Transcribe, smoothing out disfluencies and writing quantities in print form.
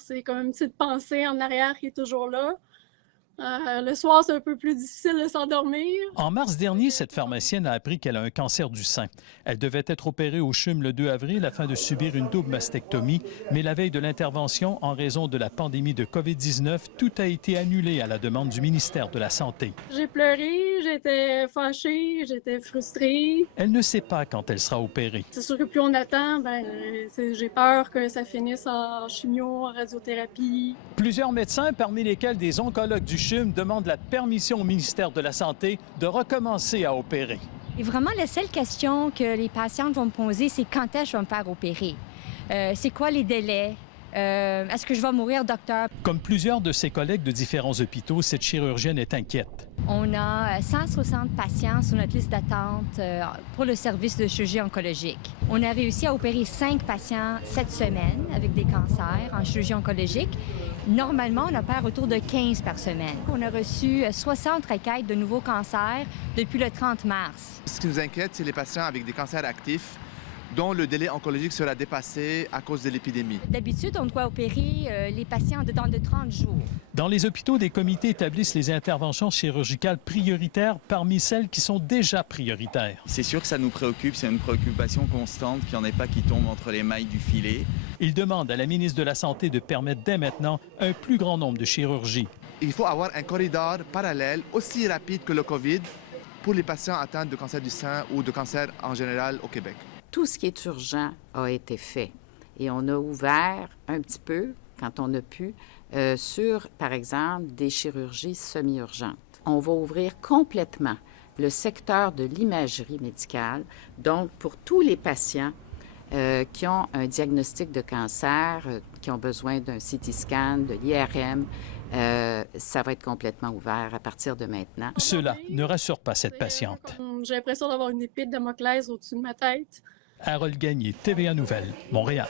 C'est comme une petite pensée en arrière qui est toujours là. Le soir, c'est un peu plus difficile de s'endormir. En mars dernier, cette pharmacienne a appris qu'elle a un cancer du sein. Elle devait être opérée au CHUM le 2 avril afin de subir une double mastectomie, mais la veille de l'intervention, en raison de la pandémie de COVID-19, tout a été annulé à la demande du ministère de la Santé. J'ai pleuré, j'étais fâchée, j'étais frustrée. Elle ne sait pas quand elle sera opérée. C'est sûr que plus on attend, j'ai peur que ça finisse en chimio, en radiothérapie. Plusieurs médecins, parmi lesquels des oncologues du CHUM, demandent la permission au ministère de la Santé de recommencer à opérer. Et vraiment, la seule question que les patientes vont me poser, c'est quand est-ce que je vais me faire opérer? C'est quoi les délais? Est-ce que je vais mourir, docteur? Comme plusieurs de ses collègues de différents hôpitaux, cette chirurgienne est inquiète. On a 160 patients sur notre liste d'attente pour le service de chirurgie oncologique. On a réussi à opérer 5 patients cette semaine avec des cancers en chirurgie oncologique. Normalement, on opère autour de 15 par semaine. On a reçu 60 requêtes de nouveaux cancers depuis le 30 mars. Ce qui nous inquiète, c'est les patients avec des cancers actifs dont le délai oncologique sera dépassé à cause de l'épidémie. D'habitude, on doit opérer les patients dedans de 30 jours. Dans les hôpitaux, des comités établissent les interventions chirurgicales prioritaires parmi celles qui sont déjà prioritaires. C'est sûr que ça nous préoccupe, c'est une préoccupation constante qu'il n'y en ait pas qui tombent entre les mailles du filet. Ils demandent à la ministre de la Santé de permettre dès maintenant un plus grand nombre de chirurgies. Il faut avoir un corridor parallèle aussi rapide que le COVID pour les patients atteints de cancer du sein ou de cancer en général au Québec. Tout ce qui est urgent a été fait. Et on a ouvert un petit peu, quand on a pu, sur, par exemple, des chirurgies semi-urgentes. On va ouvrir complètement le secteur de l'imagerie médicale, donc pour tous les patients qui ont un diagnostic de cancer, qui ont besoin d'un CT scan, de l'IRM, ça va être complètement ouvert à partir de maintenant. Cela ne rassure pas cette patiente. J'ai l'impression d'avoir une épée de Damoclès au-dessus de ma tête. Harold Gagné, TVA Nouvelles, Montréal.